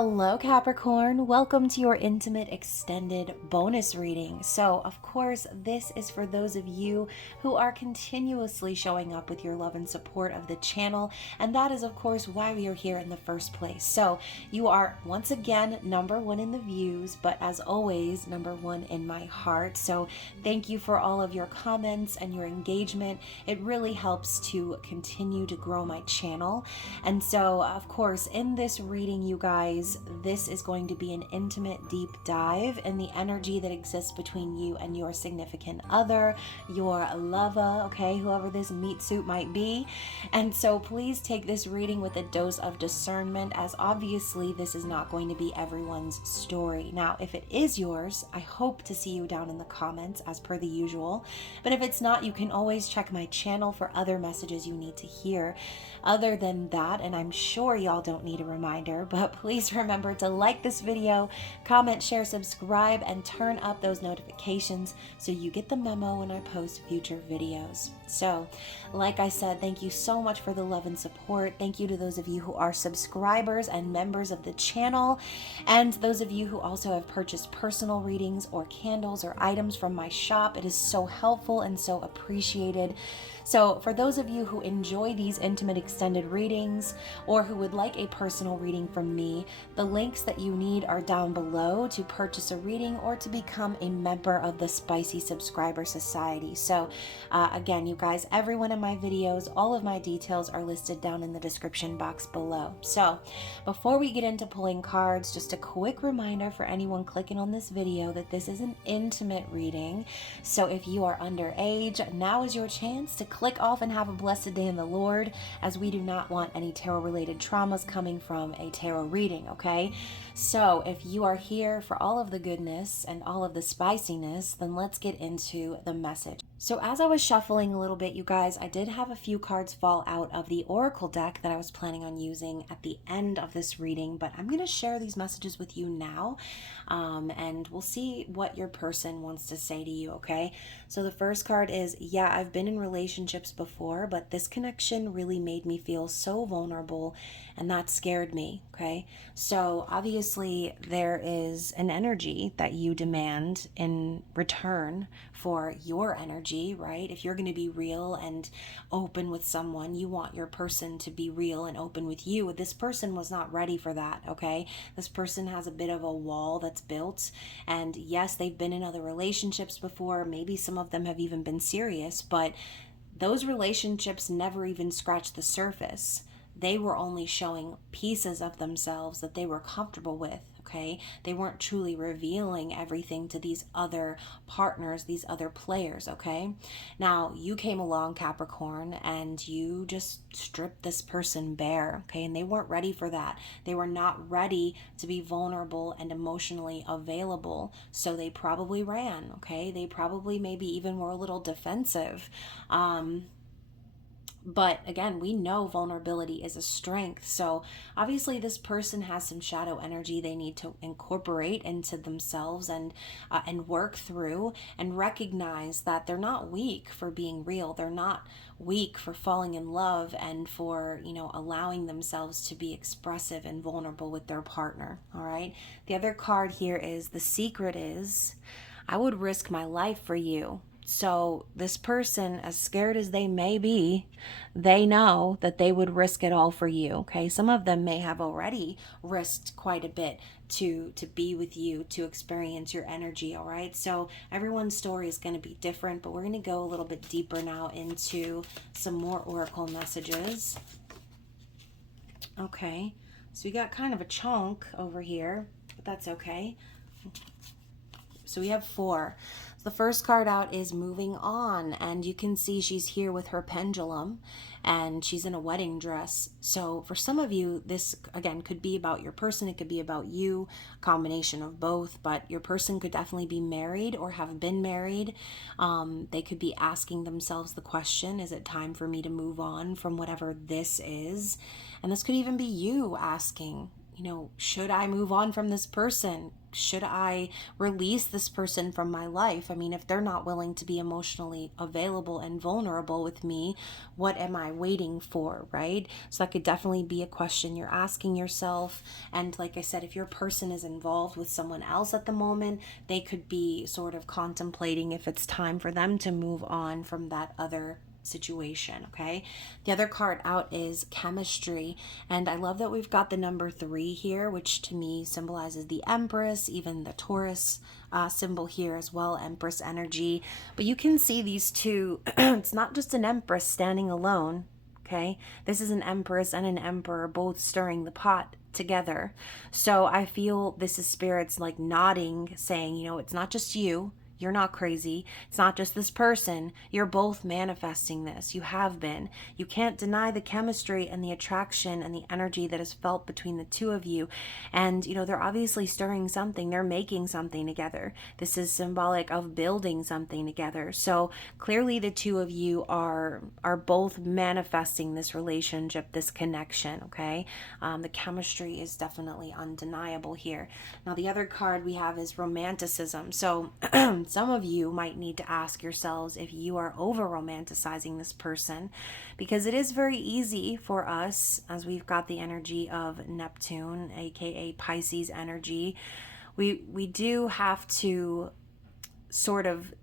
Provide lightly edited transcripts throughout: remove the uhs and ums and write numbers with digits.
Hello, Capricorn. Welcome to your intimate extended bonus reading. So, of course, this is for those of you who are continuously showing up with your love and support of the channel. And that is, of course, why we are here in the first place. So, you are once again number one in the views, but as always, number one in my heart. So, thank you for all of your comments and your engagement. It really helps to continue to grow my channel. And so, of course, in this reading, you guys, this is going to be an intimate deep dive in the energy that exists between you and your significant other, your lover, okay, whoever this meat suit might be. And so please take this reading with a dose of discernment, as obviously this is not going to be everyone's story. Now, if it is yours, I hope to see you down in the comments as per the usual. But if it's not, you can always check my channel for other messages you need to hear. Other than that, and I'm sure y'all don't need a reminder, but please remember to like this video, comment, share, subscribe, and turn up those notifications so you get the memo when I post future videos. So, like I said, thank you so much for the love and support. Thank you to those of you who are subscribers and members of the channel, and those of you who also have purchased personal readings or candles or items from my shop. It is so helpful and so appreciated. So for those of you who enjoy these intimate extended readings or who would like a personal reading from me, the links that you need are down below to purchase a reading or to become a member of the Spicy Subscriber Society. So again, you guys, everyone in my videos, all of my details are listed down in the description box below. So before we get into pulling cards, just a quick reminder for anyone clicking on this video that this is an intimate reading. So if you are underage, now is your chance to click off and have a blessed day in the Lord, as we do not want any tarot related traumas coming from a tarot reading, okay? So if you are here for all of the goodness and all of the spiciness, then let's get into the message. So as I was shuffling a little bit, you guys, I did have a few cards fall out of the Oracle deck that I was planning on using at the end of this reading, but I'm going to share these messages with you now, and we'll see what your person wants to say to you, okay? So the first card is, yeah, I've been in relationships before, but this connection really made me feel so vulnerable, and that scared me, okay? So obviously there is an energy that you demand in return for your energy, right? If you're going to be real and open with someone, you want your person to be real and open with you. This person was not ready for that, okay? This person has a bit of a wall that's built, and yes, they've been in other relationships before. Maybe some of them have even been serious, but those relationships never even scratched the surface. They were only showing pieces of themselves that they were comfortable with, okay? They weren't truly revealing everything to these other partners, these other players, okay? Now, you came along, Capricorn, and you just stripped this person bare, okay? And they weren't ready for that. They were not ready to be vulnerable and emotionally available, so they probably ran, okay? They probably maybe even were a little defensive. But again, we know vulnerability is a strength. So obviously this person has some shadow energy they need to incorporate into themselves and work through, and recognize that they're not weak for being real. They're not weak for falling in love and for, allowing themselves to be expressive and vulnerable with their partner. All right. The other card here is, the secret is, I would risk my life for you. So this person, as scared as they may be, they know that they would risk it all for you, okay? Some of them may have already risked quite a bit to be with you, to experience your energy, all right? So everyone's story is going to be different, but we're going to go a little bit deeper now into some more oracle messages. Okay, so we got kind of a chunk over here, but that's okay. So we have 4. The first card out is moving on, and you can see she's here with her pendulum, and she's in a wedding dress. So for some of you, this again could be about your person, it could be about you, a combination of both, but your person could definitely be married or have been married. They could be asking themselves the question, is it time for me to move on from whatever this is? And this could even be you asking, should I move on from this person? should I release this person from my life? I mean, if they're not willing to be emotionally available and vulnerable with me, what am I waiting for, right? So that could definitely be a question you're asking yourself. And like I said, if your person is involved with someone else at the moment, they could be sort of contemplating if it's time for them to move on from that other situation. Okay, the other card out is chemistry, and I love that we've got the number 3 here, which to me symbolizes the Empress, even the Taurus symbol here as well, Empress energy. But you can see these two it's not just an Empress standing alone. Okay, this is an Empress and an Emperor both stirring the pot together. So I feel this is spirits like nodding, saying, you know, it's not just you. You're not crazy. It's not just this person. You're both manifesting this. You have been. You can't deny the chemistry and the attraction and the energy that is felt between the two of you. And, you know, they're obviously stirring something. They're making something together. This is symbolic of building something together. So clearly the two of you are both manifesting this relationship, this connection, okay? The chemistry is definitely undeniable here. Now, the other card we have is romanticism. So some of you might need to ask yourselves if you are over romanticizing this person, because it is very easy for us, as we've got the energy of Neptune, aka Pisces energy, we do have to sort of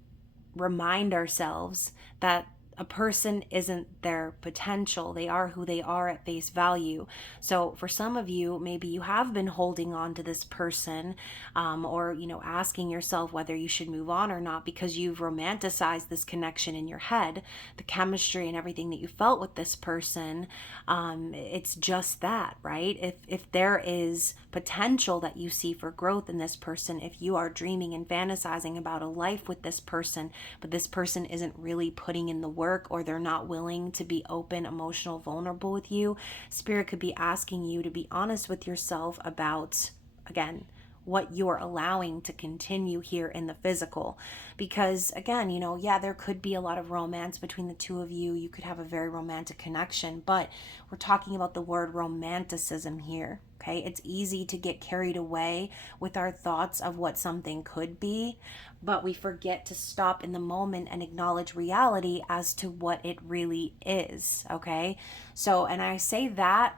remind ourselves that a person isn't their potential. They are who they are at face value. So for some of you, maybe you have been holding on to this person, or, you know, asking yourself whether you should move on or not because you've romanticized this connection in your head, the chemistry and everything that you felt with this person. It's just that, right? If there is potential that you see for growth in this person, if you are dreaming and fantasizing about a life with this person, but this person isn't really putting in the work, or they're not willing to be open, emotional, vulnerable with you, Spirit could be asking you to be honest with yourself about, again, what you're allowing to continue here in the physical. Because again, you know, yeah, there could be a lot of romance between the two of you. You could have a very romantic connection, but we're talking about the word romanticism here. Okay, it's easy to get carried away with our thoughts of what something could be, but we forget to stop in the moment and acknowledge reality as to what it really is. Okay, so, and I say that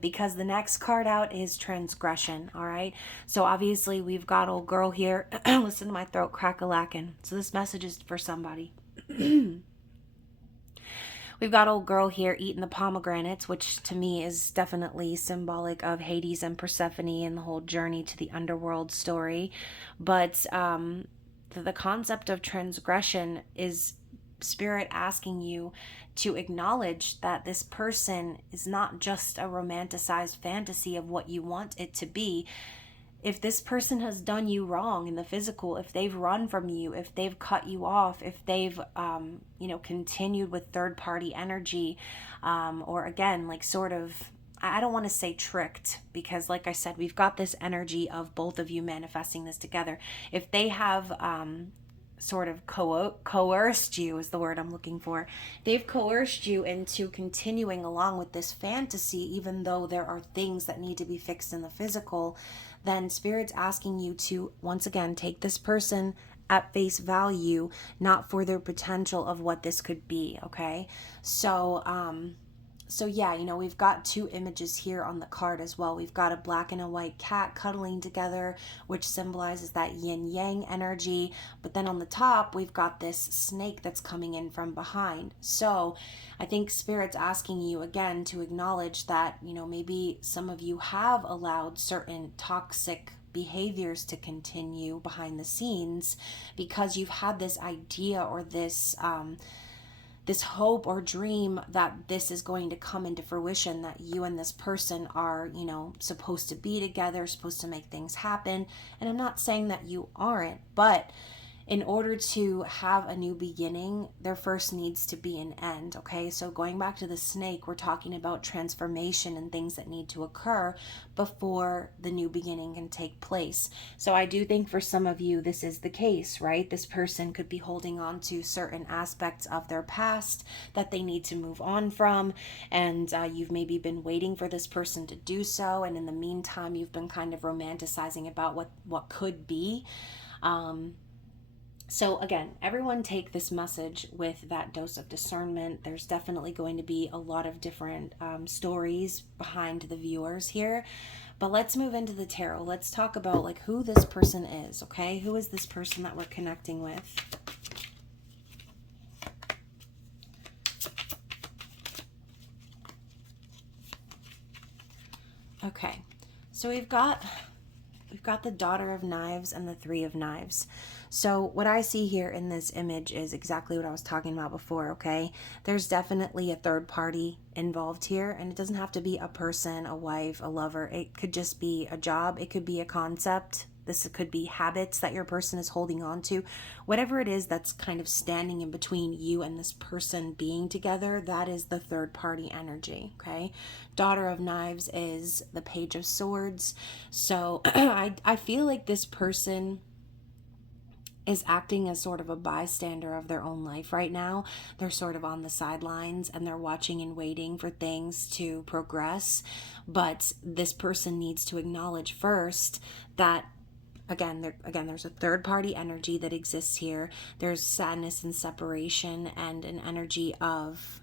because the next card out is transgression. All right, so obviously we've got old girl here. Listen to my throat crack-a-lackin'. So this message is for somebody. We've got old girl here eating the pomegranates, which to me is definitely symbolic of Hades and Persephone and the whole journey to the underworld story. But the concept of transgression is Spirit asking you to acknowledge that this person is not just a romanticized fantasy of what you want it to be. If this person has done you wrong in the physical, if they've run from you, if they've cut you off, if they've, continued with third-party energy, or again, like sort of, I don't want to say tricked, because like I said, we've got this energy of both of you manifesting this together. If they have sort of coerced you is the word I'm looking for. They've coerced you into continuing along with this fantasy, even though there are things that need to be fixed in the physical, then Spirit's asking you to, once again, take this person at face value, not for their potential of what this could be, okay? So yeah, you know, we've got two images here on the card as well. We've got a black and a white cat cuddling together, which symbolizes that yin-yang energy. But then on the top, we've got this snake that's coming in from behind. So I think Spirit's asking you again to acknowledge that, you know, maybe some of you have allowed certain toxic behaviors to continue behind the scenes because you've had this idea or this hope or dream that this is going to come into fruition, that you and this person are, you know, supposed to be together, supposed to make things happen. And I'm not saying that you aren't, but in order to have a new beginning, there first needs to be an end, okay? So going back to the snake, we're talking about transformation and things that need to occur before the new beginning can take place. So I do think for some of you, this is the case, right? This person could be holding on to certain aspects of their past that they need to move on from, and you've maybe been waiting for this person to do so, and in the meantime, you've been kind of romanticizing about what could be. So again, everyone take this message with that dose of discernment. There's definitely going to be a lot of different stories behind the viewers here. But let's move into the tarot. Let's talk about like who this person is, okay? Who is this person that we're connecting with? Okay, so we've got the Daughter of Knives and the Three of Knives. So what I see here in this image is exactly what I was talking about before, okay? There's definitely a third party involved here, and it doesn't have to be a person, a wife, a lover. It could just be a job. It could be a concept. This could be habits that your person is holding on to. Whatever it is that's kind of standing in between you and this person being together, that is the third party energy, okay? Daughter of Knives is the Page of Swords. So I feel like this person is acting as sort of a bystander of their own life right now. They're sort of on the sidelines and they're watching and waiting for things to progress. But this person needs to acknowledge first that there's a third party energy that exists here. There's sadness and separation and an energy of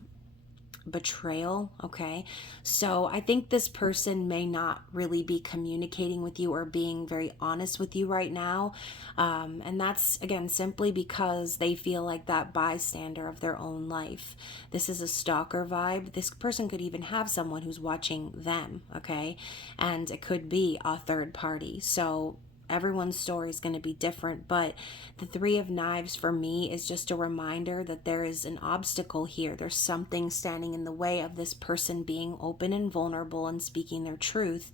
betrayal, okay? So I think this person may not really be communicating with you or being very honest with you right now. And that's, again, simply because they feel like that bystander of their own life. This is a stalker vibe. This person could even have someone who's watching them, okay? And it could be a third party. So everyone's story is going to be different, but the Three of Knives for me is just a reminder that there is an obstacle here. There's something standing in the way of this person being open and vulnerable and speaking their truth.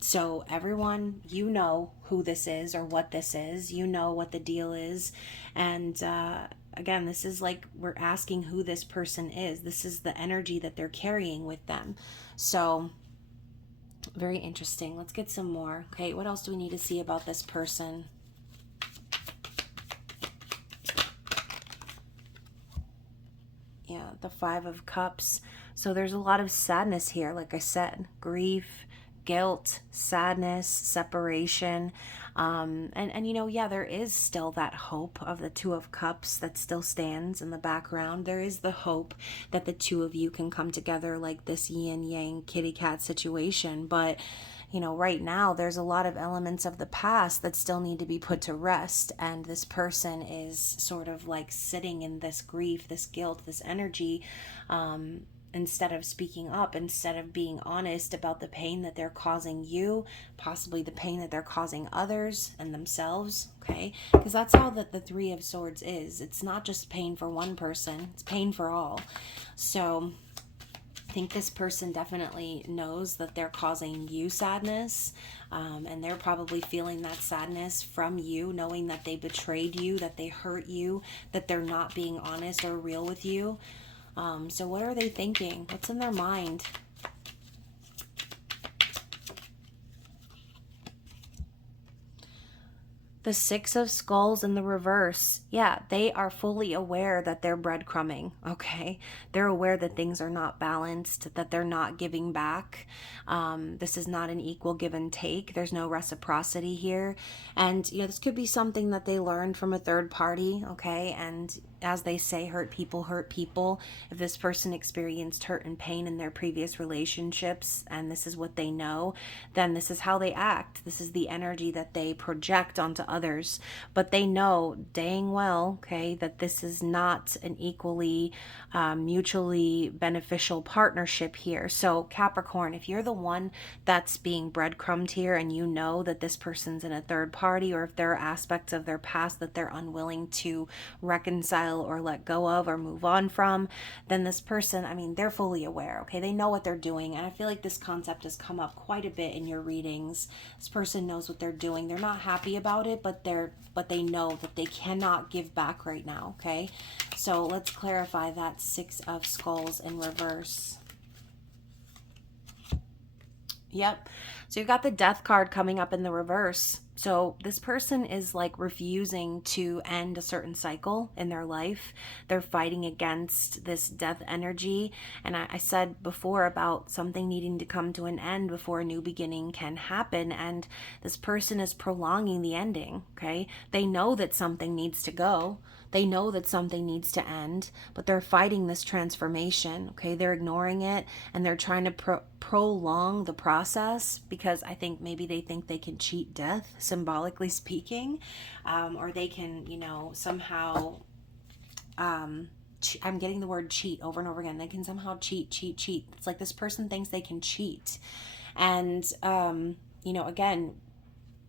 So everyone, you know who this is or what this is. You know what the deal is. And again, this is like we're asking who this person is. This is the energy that they're carrying with them. So very interesting. Let's get some more. Okay, what else do we need to see about this person? Yeah, the Five of Cups. So there's a lot of sadness here, like I said. Grief, guilt, sadness, separation. And you know, yeah, there is still that hope of the Two of Cups that still stands in the background. There is the hope that the two of you can come together like this yin yang kitty cat situation. But you know, right now there's a lot of elements of the past that still need to be put to rest, and this person is sort of like sitting in this grief, this guilt, this energy, instead of speaking up, instead of being honest about the pain that they're causing you, possibly the pain that they're causing others and themselves, okay? Because that's how the Three of Swords is. It's not just pain for one person, it's pain for all. So I think this person definitely knows that they're causing you sadness, and they're probably feeling that sadness from you, knowing that they betrayed you, that they hurt you, that they're not being honest or real with you. So what are they thinking? What's in their mind? The Six of Skulls in the reverse. Yeah, they are fully aware that they're breadcrumbing, okay? They're aware that things are not balanced, that they're not giving back. This is not an equal give and take. There's no reciprocity here. And, you know, this could be something that they learned from a third party, okay? And as they say, hurt people hurt people. If this person experienced hurt and pain in their previous relationships and this is what they know, then this is how they act. This is the energy that they project onto others. But they know dang well, okay, that this is not an equally mutually beneficial partnership here. So Capricorn, if you're the one that's being breadcrumbed here and you know that this person's in a third party, or if there are aspects of their past that they're unwilling to reconcile reconcile or let go of or move on from, then this person, I mean, they're fully aware, okay? They know what they're doing. And I feel like this concept has come up quite a bit in your readings. This person knows what they're doing. They're not happy about it, but they know that they cannot give back right now, okay? So let's clarify that Six of Skulls in reverse. Yep. So you've got the Death card coming up in the reverse. So this person is like refusing to end a certain cycle in their life. They're fighting against this death energy. And I said before about something needing to come to an end before a new beginning can happen. And this person is prolonging the ending, okay? They know that something needs to go. They know that something needs to end, but they're fighting this transformation, okay? They're ignoring it, and they're trying to prolong the process because I think maybe they think they can cheat death, symbolically speaking, or they can, somehow, I'm getting the word cheat over and over again. They can somehow cheat. It's like this person thinks they can cheat. And, again,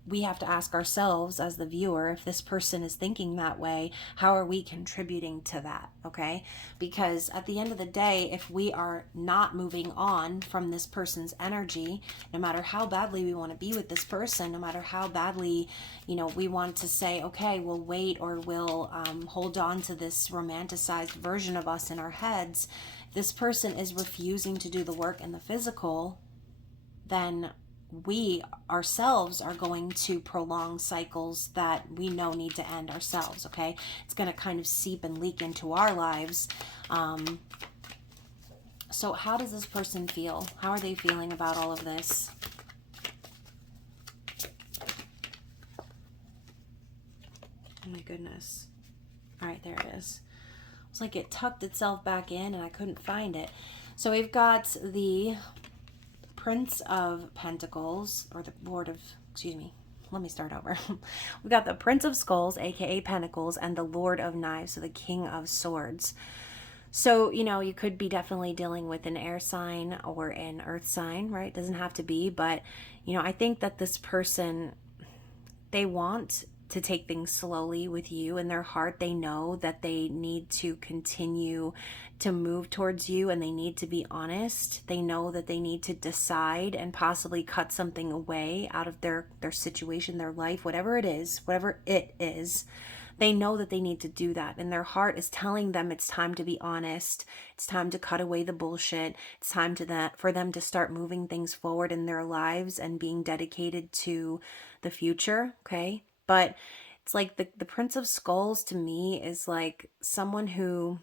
we have to ask ourselves as the viewer, if this person is thinking that way, how are we contributing to that? Okay? Because at the end of the day, if we are not moving on from this person's energy, no matter how badly we want to be with this person, no matter how badly, we want to say, okay, we'll wait, or we'll hold on to this romanticized version of us in our heads, if this person is refusing to do the work in the physical, then we ourselves are going to prolong cycles that we know need to end ourselves, okay? It's going to kind of seep and leak into our lives. So how does this person feel? How are they feeling about all of this? Oh my goodness. All right, there it is. It's like it tucked itself back in and I couldn't find it. So we've got the Prince of Pentacles, or the Lord of, let me start over. We got the Prince of Skulls, aka Pentacles, and the Lord of Knives, so the King of Swords. So, you could be definitely dealing with an air sign or an earth sign, right? Doesn't have to be, but, I think that this person, they want to take things slowly with you. In their heart, they know that they need to continue to move towards you, and they need to be honest. They know that they need to decide and possibly cut something away out of their situation, their life, whatever it is. They know that they need to do that, and their heart is telling them it's time to be honest. It's time to cut away the bullshit. It's time for them to start moving things forward in their lives and being dedicated to the future, okay? But it's like the Prince of Skulls to me is like someone who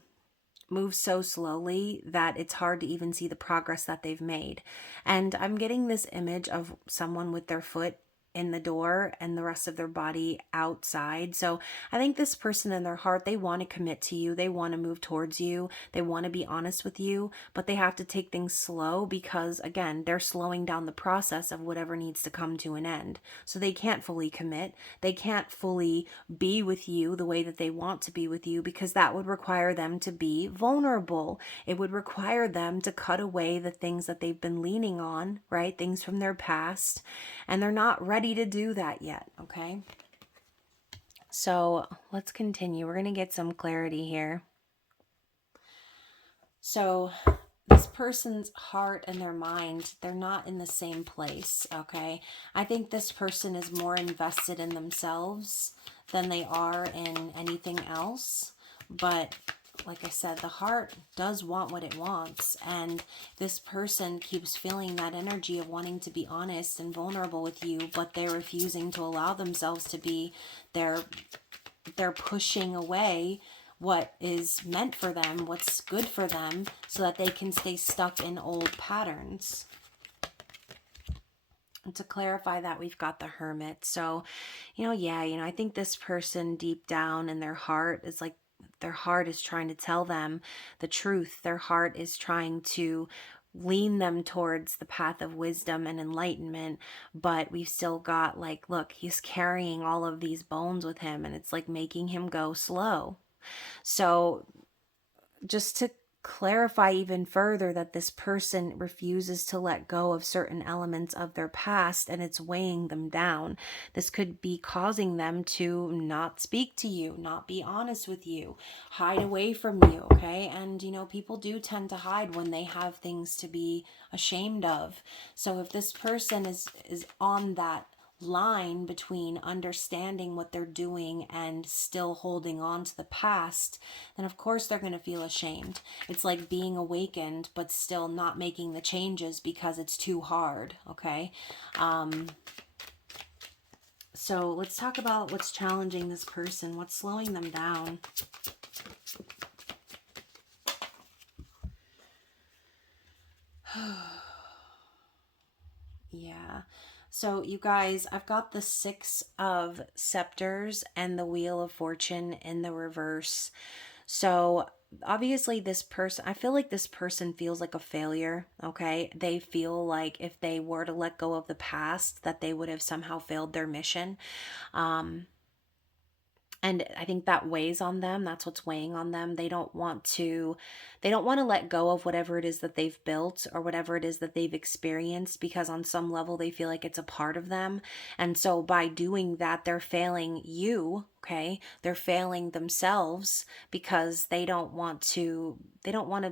moves so slowly that it's hard to even see the progress that they've made. And I'm getting this image of someone with their foot in the door and the rest of their body outside. So I think this person in their heart, they want to commit to you. They want to move towards you. They want to be honest with you, but they have to take things slow because, again, they're slowing down the process of whatever needs to come to an end. So they can't fully commit. They can't fully be with you the way that they want to be with you because that would require them to be vulnerable. It would require them to cut away the things that they've been leaning on, right? Things from their past, and they're not ready to do that yet, okay? So let's continue. We're going to get some clarity here. So this person's heart and their mind, they're not in the same place, okay? I think this person is more invested in themselves than they are in anything else. But like I said, the heart does want what it wants. And this person keeps feeling that energy of wanting to be honest and vulnerable with you, but they're refusing to allow themselves to be. They're pushing away what is meant for them, what's good for them, so that they can stay stuck in old patterns. And to clarify that, we've got the Hermit. So, I think this person deep down in their heart is like, their heart is trying to tell them the truth. Their heart is trying to lean them towards the path of wisdom and enlightenment, but we've still got like, look, he's carrying all of these bones with him, and it's like making him go slow. So just to clarify even further that this person refuses to let go of certain elements of their past and it's weighing them down. This could be causing them to not speak to you, not be honest with you, hide away from you, okay? And people do tend to hide when they have things to be ashamed of. So if this person is on that line between understanding what they're doing and still holding on to the past, then of course they're going to feel ashamed. It's like being awakened but still not making the changes because it's too hard, okay? So let's talk about what's challenging this person, what's slowing them down. Yeah. So you guys, I've got the Six of Scepters and the Wheel of Fortune in the reverse. So obviously this person, I feel like this person feels like a failure, okay? They feel like if they were to let go of the past, that they would have somehow failed their mission. And I think that weighs on them. That's what's weighing on them. They don't want to let go of whatever it is that they've built or whatever it is that they've experienced, because on some level they feel like it's a part of them. And so by doing that, they're failing you, okay? They're failing themselves because they don't want to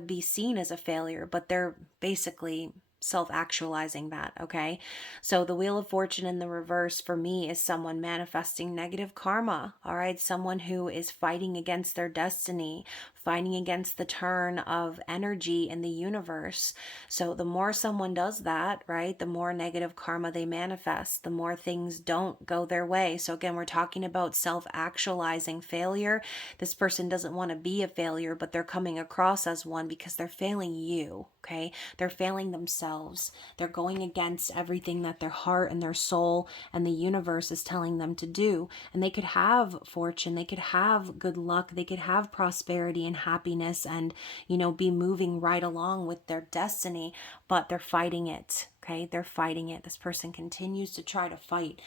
be seen as a failure, but they're basically self-actualizing that, okay? So the Wheel of Fortune in the reverse for me is someone manifesting negative karma, all right? Someone who is fighting against their destiny, fighting against the turn of energy in the universe. So the more someone does that, right, the more negative karma they manifest, the more things don't go their way. So again, we're talking about self-actualizing failure. This person doesn't want to be a failure, but they're coming across as one because they're failing you, okay? They're failing themselves. They're going against everything that their heart and their soul and the universe is telling them to do. And they could have fortune, they could have good luck, they could have prosperity and happiness and, be moving right along with their destiny, but they're fighting it, okay? They're fighting it. This person continues to try to fight.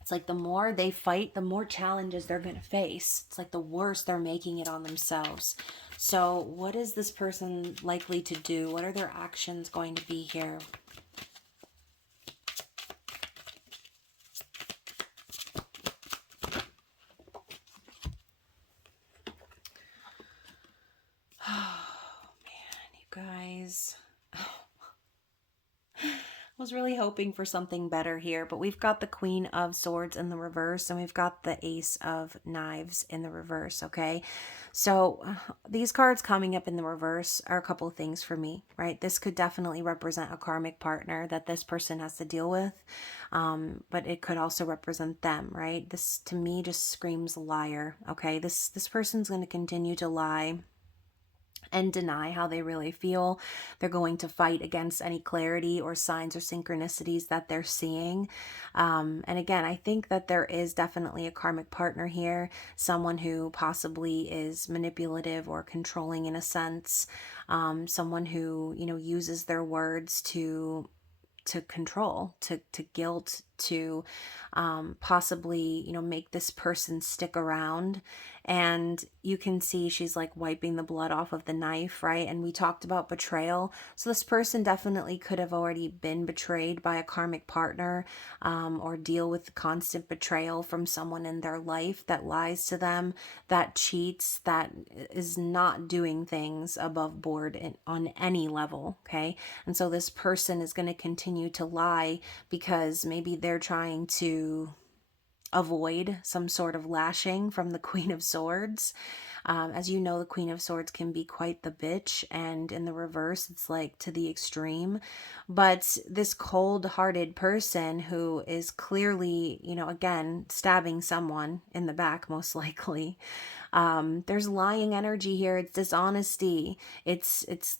It's like the more they fight, the more challenges they're going to face. It's like the worse they're making it on themselves. So what is this person likely to do? What are their actions going to be here? Oh, man, you guys. I was really hoping for something better here, but we've got the Queen of Swords in the reverse and we've got the Ace of Knives in the reverse, okay? So these cards coming up in the reverse are a couple of things for me, right? This could definitely represent a karmic partner that this person has to deal with, but it could also represent them, right? This to me just screams liar, okay? This person's going to continue to lie and deny how they really feel. They're going to fight against any clarity or signs or synchronicities that they're seeing. And again, I think that there is definitely a karmic partner here, someone who possibly is manipulative or controlling in a sense, someone who, uses their words to control, to guilt, to possibly, make this person stick around. And you can see she's like wiping the blood off of the knife, right? And we talked about betrayal. So this person definitely could have already been betrayed by a karmic partner, or deal with constant betrayal from someone in their life that lies to them, that cheats, that is not doing things above board on any level, okay? And so this person is going to continue to lie because maybe they're trying to avoid some sort of lashing from the Queen of Swords. As you know, the Queen of Swords can be quite the bitch, and in the reverse, it's like to the extreme. But this cold-hearted person who is clearly, again, stabbing someone in the back, most likely. There's lying energy here. It's dishonesty. It's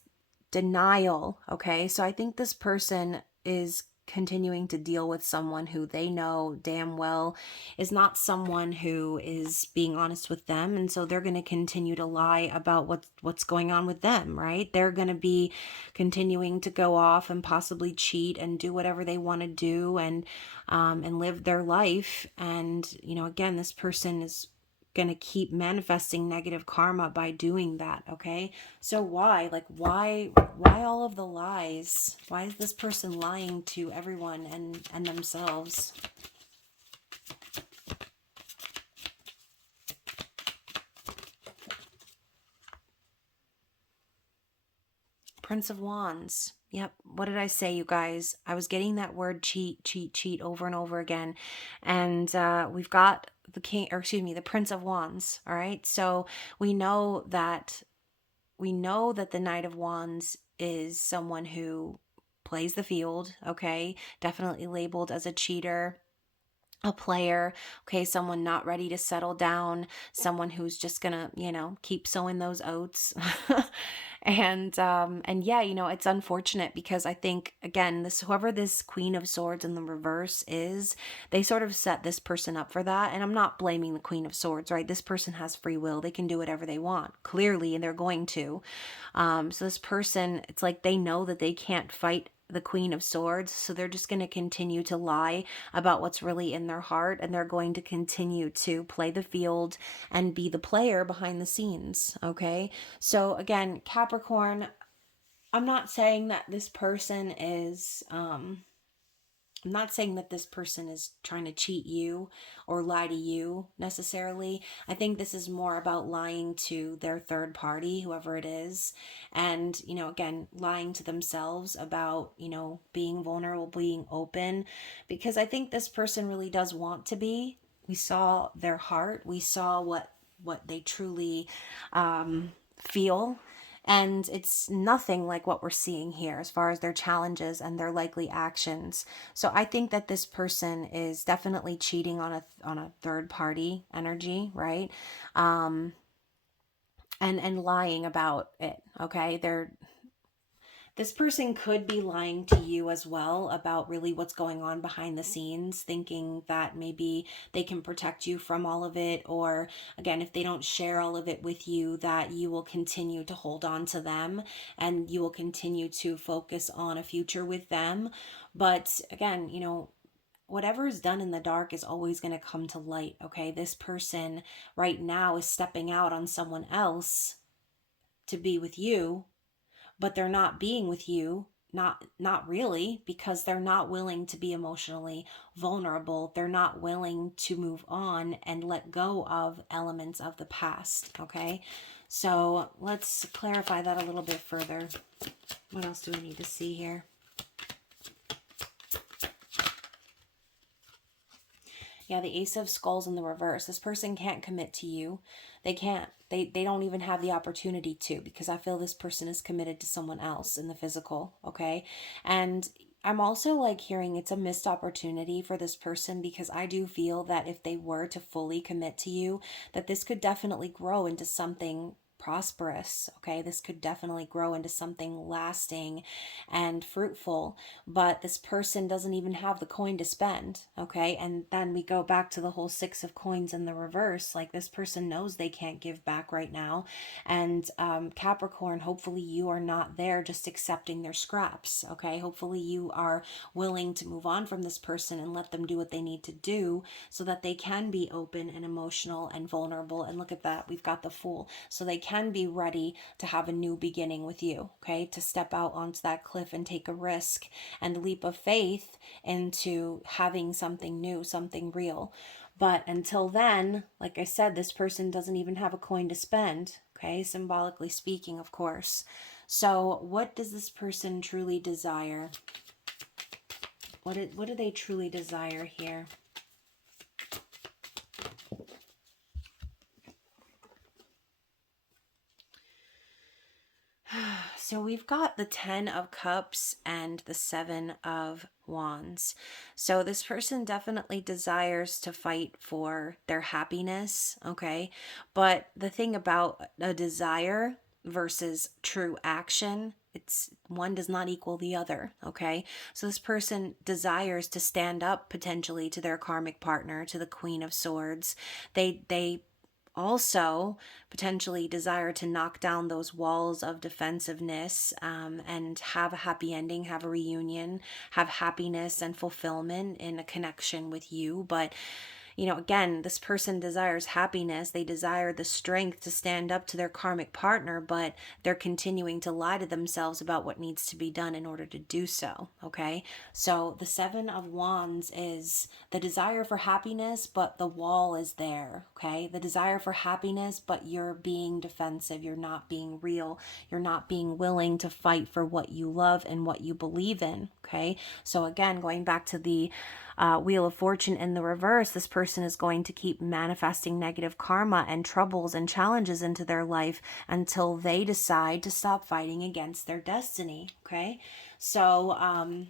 denial, okay? So I think this person is continuing to deal with someone who they know damn well is not someone who is being honest with them, and so they're going to continue to lie about what's going on with them, right? They're going to be continuing to go off and possibly cheat and do whatever they want to do and live their life. And again, this person is gonna keep manifesting negative karma by doing that. Okay, so why, like, why all of the lies? Why is this person lying to everyone and themselves? Prince of Wands. Yep. What did I say, you guys? I was getting that word cheat, cheat, cheat over and over again. And we've got the king, or excuse me, the Prince of Wands. All right. So we know that the Knight of Wands is someone who plays the field. Okay. Definitely labeled as a cheater, a player, okay, someone not ready to settle down, someone who's just gonna, keep sowing those oats. And yeah, it's unfortunate because I think, again, this, whoever this Queen of Swords in the reverse is, they sort of set this person up for that. And I'm not blaming the Queen of Swords, right? This person has free will. They can do whatever they want, clearly, and they're going to. So this person, it's like they know that they can't fight the Queen of Swords, so they're just going to continue to lie about what's really in their heart, and they're going to continue to play the field and be the player behind the scenes. Okay, so again, Capricorn, I'm not saying that this person is I'm not saying that this person is trying to cheat you or lie to you necessarily. I think this is more about lying to their third party, whoever it is. And, again, lying to themselves about, being vulnerable, being open. Because I think this person really does want to be. We saw their heart. We saw what they truly feel. And it's nothing like what we're seeing here as far as their challenges and their likely actions. So I think that this person is definitely cheating on a third party energy, right? And lying about it. Okay, this person could be lying to you as well about really what's going on behind the scenes, thinking that maybe they can protect you from all of it. Or again, if they don't share all of it with you, that you will continue to hold on to them and you will continue to focus on a future with them. But again, whatever is done in the dark is always going to come to light. Okay, this person right now is stepping out on someone else to be with you, but they're not being with you, not really, because they're not willing to be emotionally vulnerable. They're not willing to move on and let go of elements of the past. Okay, so let's clarify that a little bit further. What else do we need to see here? Yeah, the Ace of Skulls in the reverse. This person can't commit to you. They can't. They don't even have the opportunity to, because I feel this person is committed to someone else in the physical, okay? And I'm also like hearing it's a missed opportunity for this person, because I do feel that if they were to fully commit to you, that this could definitely grow into something prosperous. Okay, this could definitely grow into something lasting and fruitful, but this person doesn't even have the coin to spend. Okay, and then we go back to the whole Six of Coins in the reverse. Like, this person knows they can't give back right now. And Capricorn, hopefully you are not there just accepting their scraps. Okay, hopefully you are willing to move on from this person and let them do what they need to do so that they can be open and emotional and vulnerable. And look at that, we've got the Fool. So they can be ready to have a new beginning with you, okay? To step out onto that cliff and take a risk and a leap of faith into having something new, something real. But until then, like I said, this person doesn't even have a coin to spend, okay? Symbolically speaking, of course. So what does this person truly desire? What do they truly desire here? So we've got the 10 of Cups and the 7 of Wands. So this person definitely desires to fight for their happiness, okay? But the thing about a desire versus true action, it's one does not equal the other, okay? So this person desires to stand up potentially to their karmic partner, to the Queen of Swords. They also potentially desire to knock down those walls of defensiveness, and have a happy ending, have a reunion, have happiness and fulfillment in a connection with you. But again, this person desires happiness. They desire the strength to stand up to their karmic partner, but they're continuing to lie to themselves about what needs to be done in order to do so. Okay. So the Seven of Wands is the desire for happiness, but the wall is there. Okay. The desire for happiness, but you're being defensive. You're not being real. You're not being willing to fight for what you love and what you believe in. Okay. So again, going back to the Wheel of Fortune in the reverse, this person is going to keep manifesting negative karma and troubles and challenges into their life until they decide to stop fighting against their destiny. Okay. So,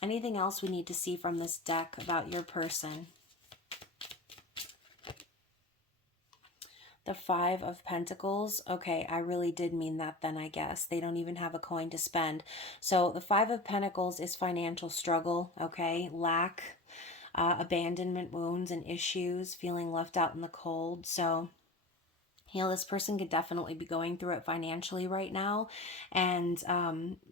anything else we need to see from this deck about your person? The Five of Pentacles. Okay, I really did mean that then, I guess. They don't even have a coin to spend. So the Five of Pentacles is financial struggle, okay? Lack, abandonment wounds and issues, feeling left out in the cold. So, this person could definitely be going through it financially right now. And,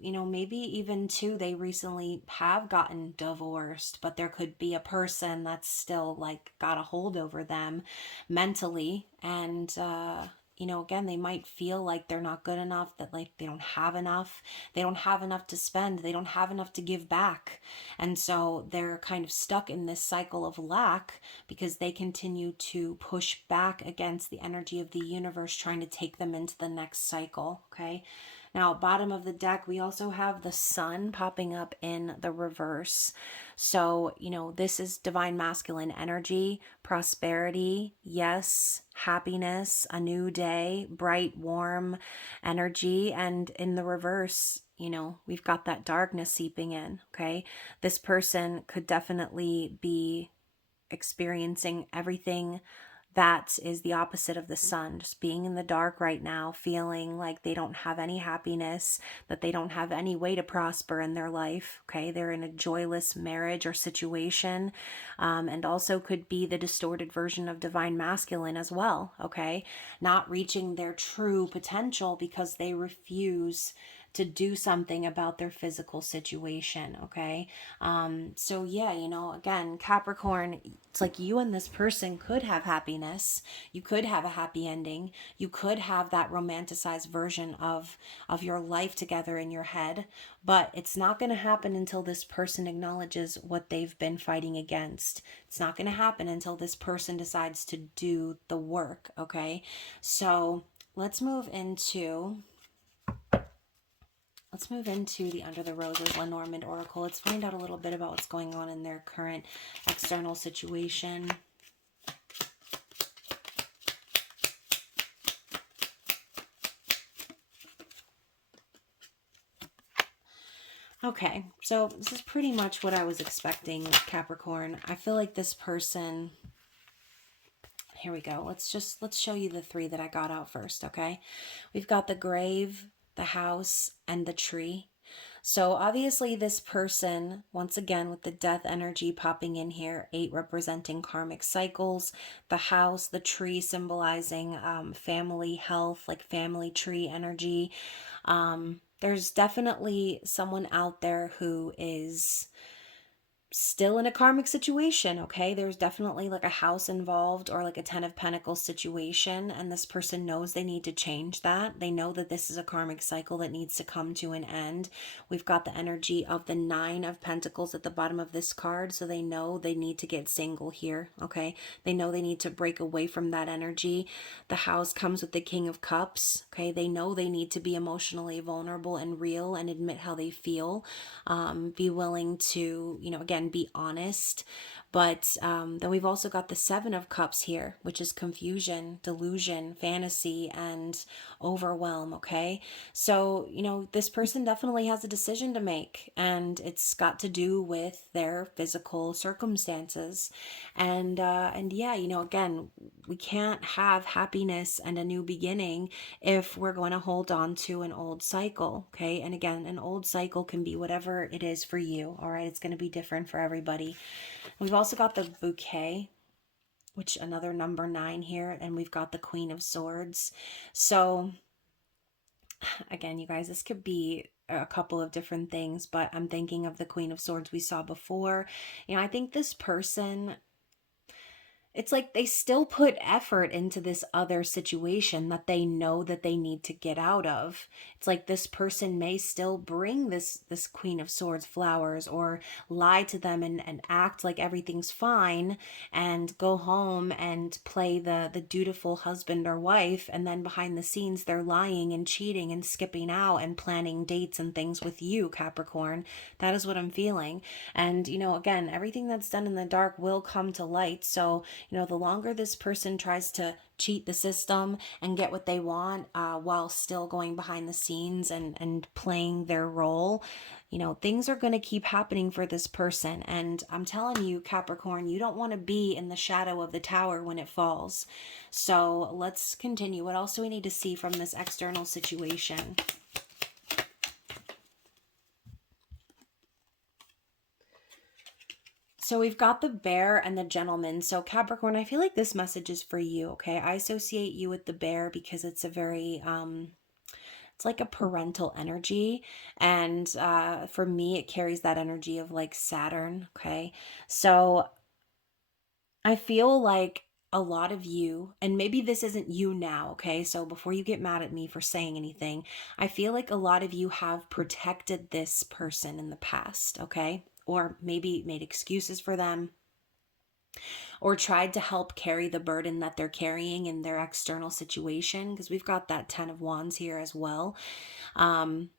maybe even too, they recently have gotten divorced, but there could be a person that's still like got a hold over them mentally. And, again, they might feel like they're not good enough, that like they don't have enough. They don't have enough to spend. They don't have enough to give back. And so they're kind of stuck in this cycle of lack because they continue to push back against the energy of the universe trying to take them into the next cycle. Okay. Now, bottom of the deck, we also have the sun popping up in the reverse. So, this is divine masculine energy, prosperity, yes, happiness, a new day, bright, warm energy. And in the reverse, we've got that darkness seeping in. Okay. This person could definitely be experiencing everything that is the opposite of the sun, just being in the dark right now, feeling like they don't have any happiness, that they don't have any way to prosper in their life. Okay, they're in a joyless marriage or situation, and also could be the distorted version of divine masculine as well. Okay, not reaching their true potential because they refuse to do something about their physical situation. Okay. So yeah, again, Capricorn, it's like you and this person could have happiness. You could have a happy ending. You could have that romanticized version of your life together in your head, but it's not going to happen until this person acknowledges what they've been fighting against. It's not going to happen until this person decides to do the work. Okay. So let's move into the Under the Roses Lenormand Oracle. Let's find out a little bit about what's going on in their current external situation. Okay, so this is pretty much what I was expecting, Capricorn. I feel like this person... Here we go. Let's show you the three that I got out first, okay? We've got the grave, the house, and the tree. So obviously this person, once again, with the death energy popping in here, 8 representing karmic cycles, the house, the tree symbolizing family health, like family tree energy. There's definitely someone out there who is still in a karmic situation. Okay, there's definitely like a house involved or like a 10 of Pentacles situation, and this person knows they need to change that. They know that this is a karmic cycle that needs to come to an end. We've got the energy of the 9 of Pentacles at the bottom of this card, so they know they need to get single here. Okay, they know they need to break away from that energy. The house comes with the King of Cups. Okay, they know they need to be emotionally vulnerable and real and admit how they feel. Be willing to, again, be honest. But then we've also got the 7 of Cups here, which is confusion, delusion, fantasy, and overwhelm. Okay, so this person definitely has a decision to make, and it's got to do with their physical circumstances. And yeah, again, we can't have happiness and a new beginning if we're going to hold on to an old cycle. Okay, and again, an old cycle can be whatever it is for you. All right, it's going to be different for everybody. We've also got the bouquet, which another number 9 here, and we've got the Queen of Swords. So again, you guys, this could be a couple of different things, but I'm thinking of the Queen of Swords we saw before. I think this person, it's like they still put effort into this other situation that they know that they need to get out of. It's like this person may still bring this Queen of Swords flowers, or lie to them and act like everything's fine, and go home and play the dutiful husband or wife, and then behind the scenes they're lying and cheating and skipping out and planning dates and things with you, Capricorn. That is what I'm feeling. And again, everything that's done in the dark will come to light. So the longer this person tries to cheat the system and get what they want, while still going behind the scenes and playing their role, things are going to keep happening for this person. And I'm telling you, Capricorn, you don't want to be in the shadow of the tower when it falls. So let's continue. What else do we need to see from this external situation? So we've got the bear and the gentleman. So Capricorn, I feel like this message is for you, okay? I associate you with the bear because it's a very it's like a parental energy, and for me it carries that energy of like Saturn, okay? So I feel like a lot of you, and maybe this isn't you now, okay? So before you get mad at me for saying anything, I feel like a lot of you have protected this person in the past, okay? Or maybe made excuses for them, or tried to help carry the burden that they're carrying in their external situation, because we've got that 10 of Wands here as well. Um,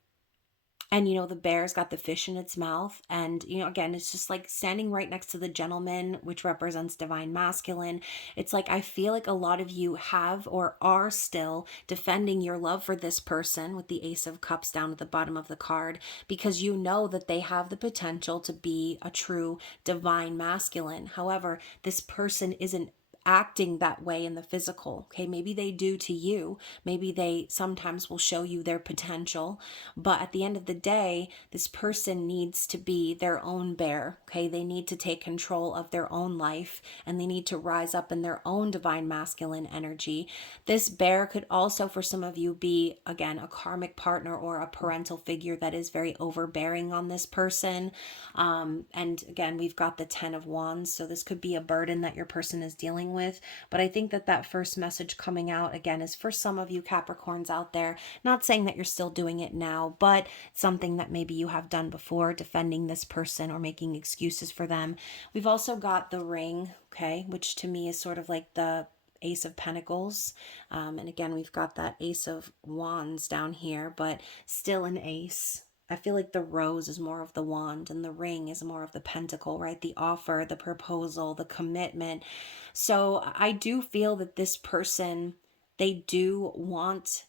and the bear's got the fish in its mouth. And again, it's just like standing right next to the gentleman, which represents divine masculine. It's like I feel like a lot of you have or are still defending your love for this person with the Ace of Cups down at the bottom of the card, because you know that they have the potential to be a true divine masculine. However, this person isn't acting that way in the physical. Okay, maybe they do to you, maybe they sometimes will show you their potential, but at the end of the day, this person needs to be their own bear. Okay, they need to take control of their own life, and they need to rise up in their own divine masculine energy. This bear could also, for some of you, be again a karmic partner or a parental figure that is very overbearing on this person. And again, we've got the 10 of Wands, so this could be a burden that your person is dealing with. But I think that first message coming out again is for some of you Capricorns out there. Not saying that you're still doing it now, but something that maybe you have done before, defending this person or making excuses for them. We've also got the ring, okay, which to me is sort of like the Ace of Pentacles. And again, we've got that Ace of Wands down here, but still an ace. I feel like the rose is more of the wand and the ring is more of the pentacle, right? The offer, the proposal, the commitment. So I do feel that this person, they do want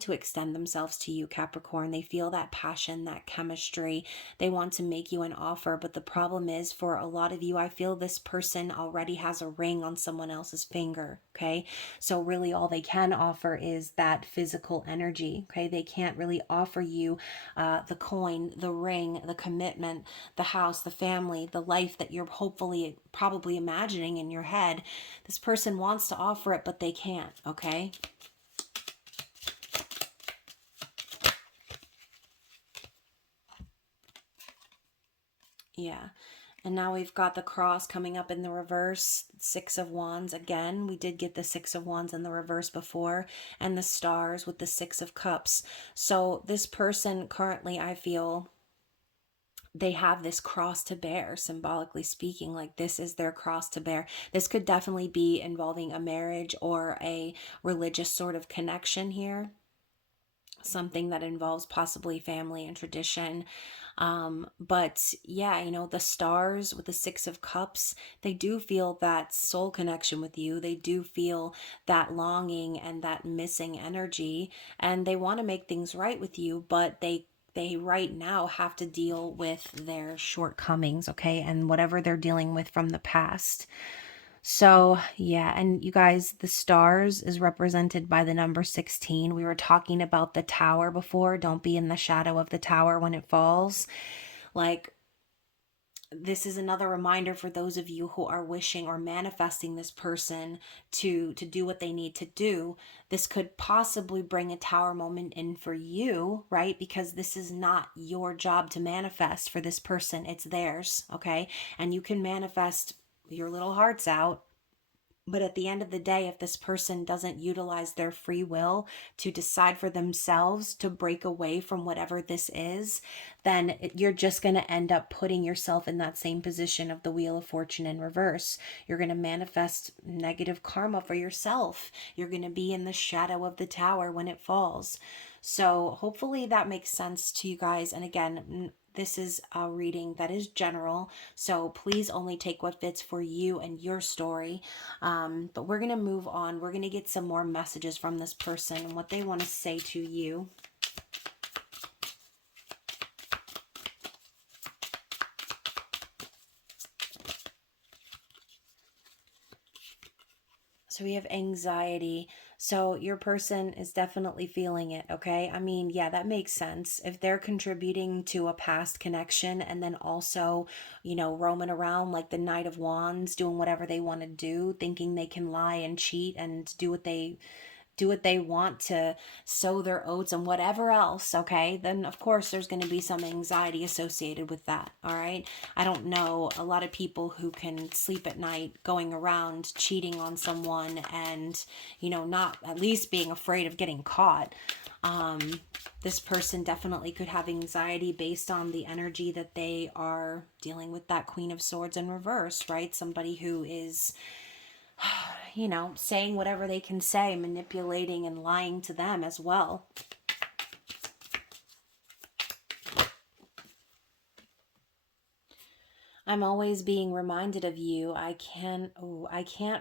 to extend themselves to you, Capricorn. They feel that passion, that chemistry. They want to make you an offer. But the problem is, for a lot of you, I feel this person already has a ring on someone else's finger. Okay. So really all they can offer is that physical energy. Okay. They can't really offer you the coin, the ring, the commitment, the house, the family, the life that you're hopefully probably imagining in your head. This person wants to offer it, but they can't. Okay. Yeah. And now we've got the cross coming up in the reverse, 6 of Wands. Again, we did get the 6 of Wands in the reverse before, and the stars with the 6 of Cups. So this person currently, I feel, they have this cross to bear, symbolically speaking. Like this is their cross to bear. This could definitely be involving a marriage or a religious sort of connection here. Something that involves possibly family and tradition. But yeah, the stars with the 6 of Cups, they do feel that soul connection with you. They do feel that longing and that missing energy, and they want to make things right with you, but they right now have to deal with their shortcomings, okay, and whatever they're dealing with from the past. So, yeah, and you guys, the stars is represented by the number 16. We were talking about the tower before. Don't be in the shadow of the tower when it falls. Like, this is another reminder for those of you who are wishing or manifesting this person to do what they need to do. This could possibly bring a tower moment in for you, right? Because this is not your job to manifest for this person. It's theirs, okay? And you can manifest your little hearts out. But at the end of the day, if this person doesn't utilize their free will to decide for themselves to break away from whatever this is, then you're just going to end up putting yourself in that same position of the Wheel of Fortune in reverse. You're going to manifest negative karma for yourself. You're going to be in the shadow of the tower when it falls. So hopefully that makes sense to you guys. And again, this is a reading that is general, so please only take what fits for you and your story. But we're going to move on. We're going to get some more messages from this person and what they want to say to you. So we have anxiety. So your person is definitely feeling it, okay? I mean, yeah, that makes sense. If they're contributing to a past connection and then also, roaming around like the Knight of Wands, doing whatever they want to do, thinking they can lie and cheat and do what they want to sow their oats and whatever else, okay, then of course there's going to be some anxiety associated with that, all right? I don't know a lot of people who can sleep at night going around cheating on someone and, not at least being afraid of getting caught. This person definitely could have anxiety based on the energy that they are dealing with, that Queen of Swords in reverse, right? Somebody who is saying whatever they can say, manipulating and lying to them as well. I'm always being reminded of you. I can't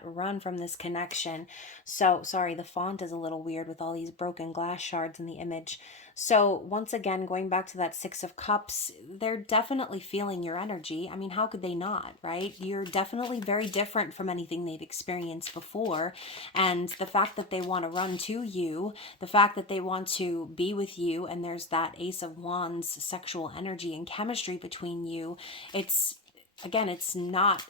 run from this connection. So, sorry, the font is a little weird with all these broken glass shards in the image. So, once again, going back to that Six of Cups, they're definitely feeling your energy. I mean, how could they not, right? You're definitely very different from anything they've experienced before. And the fact that they want to run to you, the fact that they want to be with you, and there's that Ace of Wands sexual energy and chemistry between you, it's not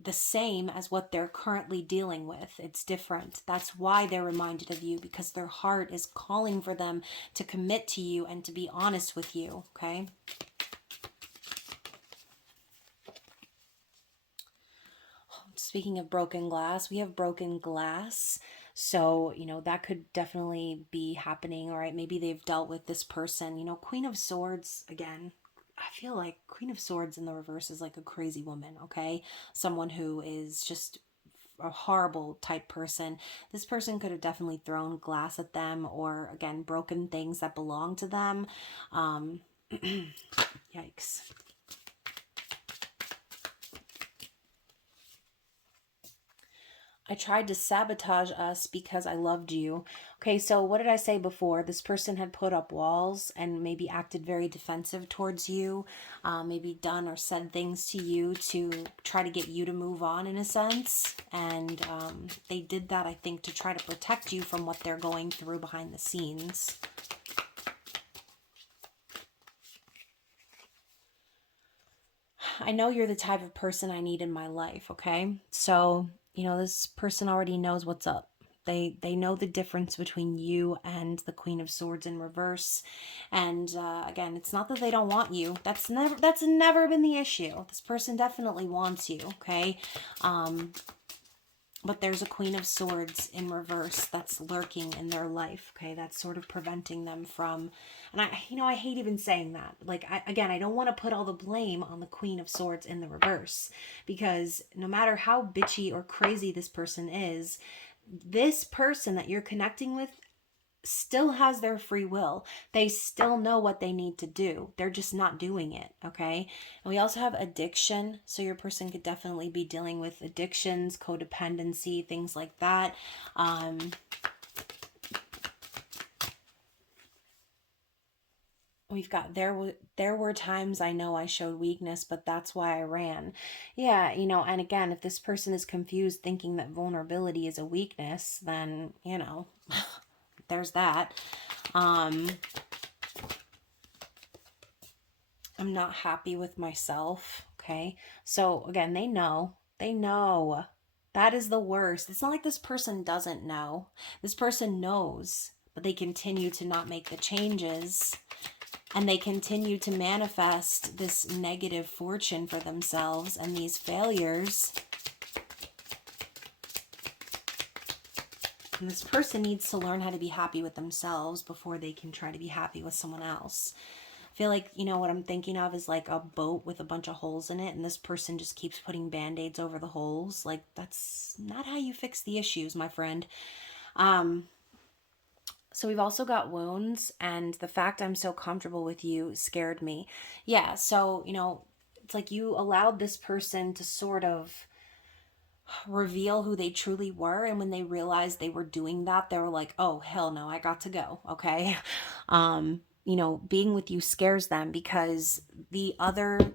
the same as what they're currently dealing with. It's different. That's why they're reminded of you, because their heart is calling for them to commit to you and to be honest with you, okay? Speaking of broken glass, we have broken glass. So, that could definitely be happening, all right? Maybe they've dealt with this person. Queen of Swords, again, I feel like Queen of Swords in the reverse is like a crazy woman, okay? Someone who is just a horrible type person. This person could have definitely thrown glass at them or, again, broken things that belong to them. Yikes. I tried to sabotage us because I loved you. Okay, so what did I say before? This person had put up walls and maybe acted very defensive towards you, maybe done or said things to you to try to get you to move on in a sense. And they did that, I think, to try to protect you from what they're going through behind the scenes. I know you're the type of person I need in my life, okay? So, this person already knows what's up. They know the difference between you and the Queen of Swords in reverse. And again, it's not that they don't want you. That's never been the issue. This person definitely wants you, okay? But there's a Queen of Swords in reverse that's lurking in their life, okay? That's sort of preventing them from, and I hate even saying that. Like, I don't want to put all the blame on the Queen of Swords in the reverse, because no matter how bitchy or crazy this person is, this person that you're connecting with still has their free will. They still know what they need to do. They're just not doing it, okay? And we also have addiction. So your person could definitely be dealing with addictions, codependency, things like that. We've got there were times I know I showed weakness, but that's why I ran. Yeah, and again, if this person is confused thinking that vulnerability is a weakness, then, there's that. I'm not happy with myself, okay? So again, they know. That is the worst. It's not like this person doesn't know. This person knows, but they continue to not make the changes. And they continue to manifest this negative fortune for themselves and these failures. And this person needs to learn how to be happy with themselves before they can try to be happy with someone else. I feel like, you know, what I'm thinking of is like a boat with a bunch of holes in it, and this person just keeps putting band-aids over the holes. Like, that's not how you fix the issues, my friend. So we've also got wounds, and the fact I'm so comfortable with you scared me. Yeah, so, you know, it's like you allowed this person to sort of reveal who they truly were, and when they realized they were doing that, they were like, oh hell no, I got to go. Okay. You know, being with you scares them because the other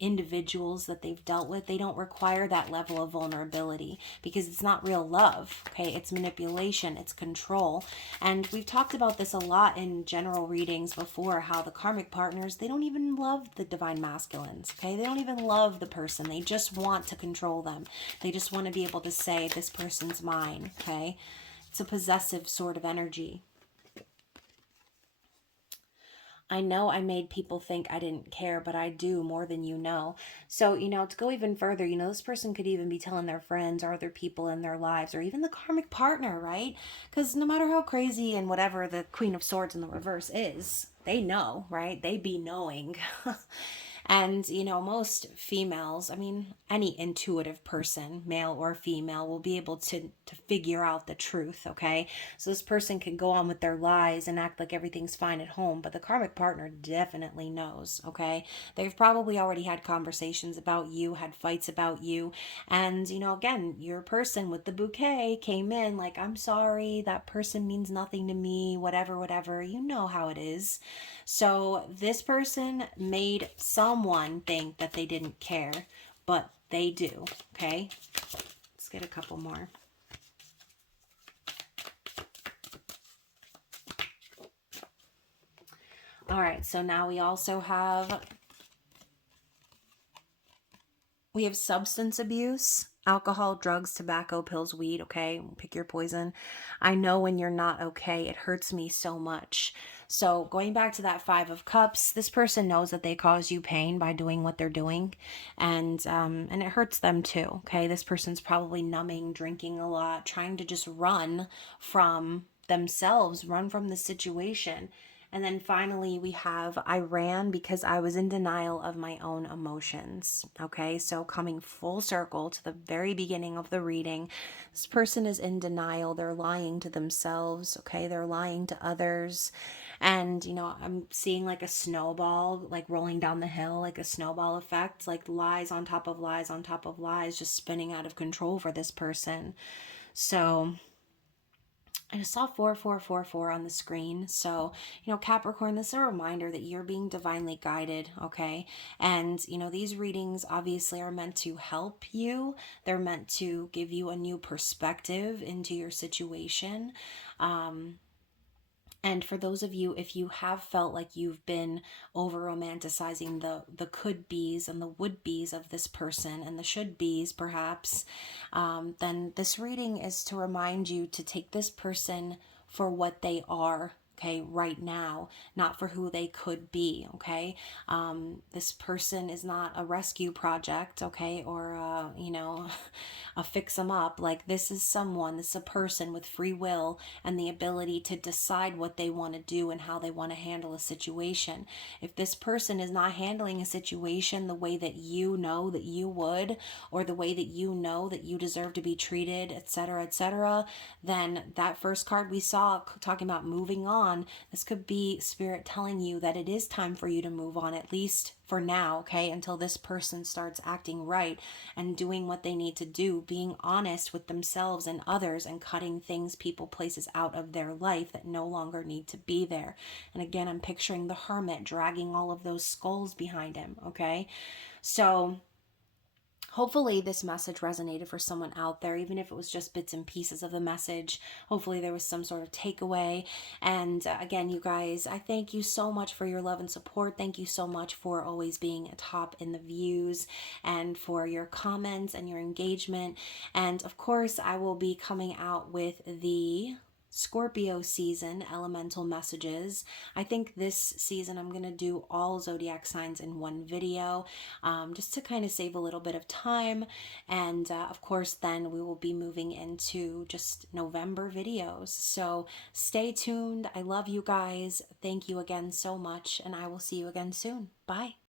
individuals that they've dealt with, they don't require that level of vulnerability because it's not real love. Okay, it's manipulation, it's control. And we've talked about this a lot in general readings before, how the karmic partners, they don't even love the divine masculines. Okay, they don't even love the person, they just want to control them. They just want to be able to say, this person's mine. Okay, it's a possessive sort of energy. I know I made people think I didn't care, but I do more than you know. So, you know, to go even further, you know, this person could even be telling their friends or other people in their lives or even the karmic partner, right? Because no matter how crazy and whatever the Queen of Swords in the reverse is, they know, right? They be knowing. And, you know, most females, I mean, any intuitive person, male or female, will be able to figure out the truth, okay? So this person can go on with their lies and act like everything's fine at home, but the karmic partner definitely knows, okay? They've probably already had conversations about you, had fights about you, and, you know, again, your person with the bouquet came in like, I'm sorry, that person means nothing to me, whatever, whatever. You know how it is. So this person made someone think that they didn't care, but they do, okay? Let's get a couple more. All right, so now we also have, we have substance abuse, alcohol, drugs, tobacco, pills, weed, okay? Pick your poison. I know when you're not okay, it hurts me so much. So going back to that Five of Cups, this person knows that they cause you pain by doing what they're doing, and it hurts them too, okay? This person's probably numbing, drinking a lot, trying to just run from themselves, run from the situation. And then finally, we have I ran because I was in denial of my own emotions. Okay, so coming full circle to the very beginning of the reading, this person is in denial. They're lying to themselves. Okay, they're lying to others. And, you know, I'm seeing like a snowball, like rolling down the hill, like a snowball effect, like lies on top of lies on top of lies, just spinning out of control for this person. So I just saw 4444 on the screen. So, you know, Capricorn, this is a reminder that you're being divinely guided, okay? And, you know, these readings obviously are meant to help you. They're meant to give you a new perspective into your situation. And for those of you, if you have felt like you've been over romanticizing the could be's and the would be's of this person and the should be's perhaps, then this reading is to remind you to take this person for what they are, okay, right now, not for who they could be, okay? This person is not a rescue project, okay, or, you know, a fix them up. Like, this is someone, this is a person with free will and the ability to decide what they want to do and how they want to handle a situation. If this person is not handling a situation the way that you know that you would, or the way that you know that you deserve to be treated, etc., then that first card we saw talking about moving on, this could be spirit telling you that it is time for you to move on, at least for now, okay, until this person starts acting right and doing what they need to do, being honest with themselves and others, and cutting things, people, places out of their life that no longer need to be there. And again, I'm picturing the hermit dragging all of those skulls behind him, okay? So hopefully this message resonated for someone out there, even if it was just bits and pieces of the message. Hopefully there was some sort of takeaway. And again, you guys, I thank you so much for your love and support. Thank you so much for always being top in the views and for your comments and your engagement. And of course, I will be coming out with the Scorpio season elemental messages. I think this season I'm going to do all zodiac signs in one video, just to kind of save a little bit of time. And of course, then we will be moving into just November videos. So stay tuned. I love you guys. Thank you again so much, and I will see you again soon. Bye.